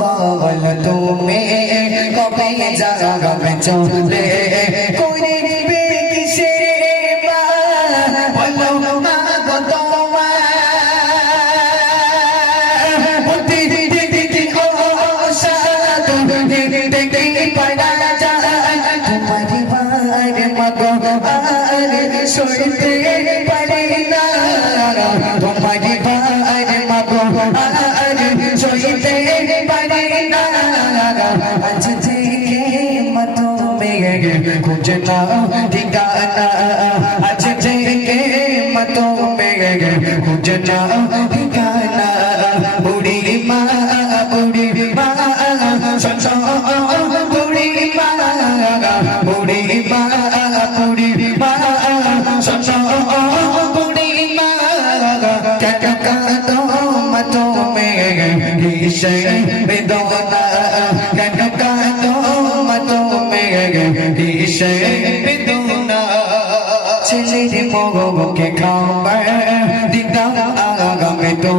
বল তুমি কবে যাবে চলে করিবে কিসে বলো মা গো তোমার দিদি ও সাধু দেখতে পড়া যায় তোমার ভাই মাগো আর সইতে পারে না তোমার ভাই মাগো আর সইতে পারে না আজ থেকে মত মেয়ে খুঁজনা ঠিকানা আজ থেকে মত মেয়ে খুঁজনা ঠিকানা বুড়ি মা বুড়ি মা সঞ্চ বুড়ি মা বুড়ি মা বুড়ি মা সঞ্চ বুড়ি মা কাকা তো মত মেয়ে কিসে বেদনা কাকা তো মত মেয়ে কিসে বেদনা ছেলের মোগকে খাবার দিতাম আগামে তো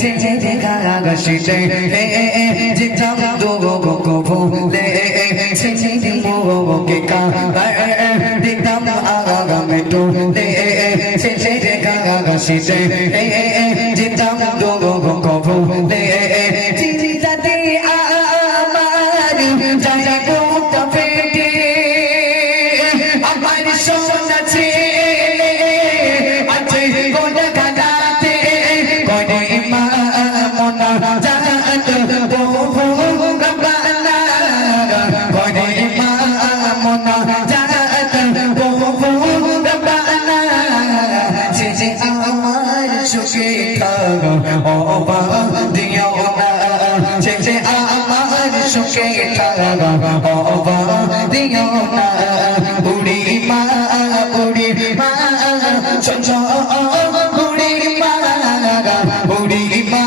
ছেলের গাগাশিতে যেতাম দুগো ভুলে ছেলের মোগকে খাবার দিতাম আগামে তো ছেলের গাগাশিতে যেতাম দুগো ভুলে চিন্তাতে আমার যায় গোটা পেটে আমার সোনা ছেলে আছে গোটা গাদাতে করে মা মনা জাত বহু গাবানা করে মা মনা জাত বহু গাবানা যে আমার সুখে থাকা অবা দিও না যে আমার সুখে থাকা অবা দিও না বুড়ি মা সঞ্চ বুড়ি মা বুড়ি মা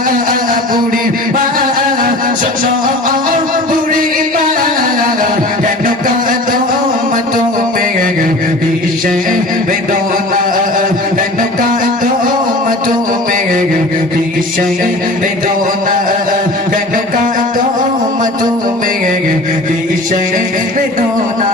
বুড়ি মা সঞ্চ বুড়ি মা কেন কাঁদো মত মেয়ে কিসে বেদনা কেন কাঁদো মত মেয়ে কিসে বেদনা কেন কাঁদো মত মেয়ে কিসে বেদনা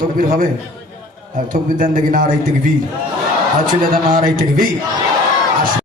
তকবীর হবে আর তকবীর দেন দেখি নারাই তাকবীর আর চলে দেন নারাই তাকবীর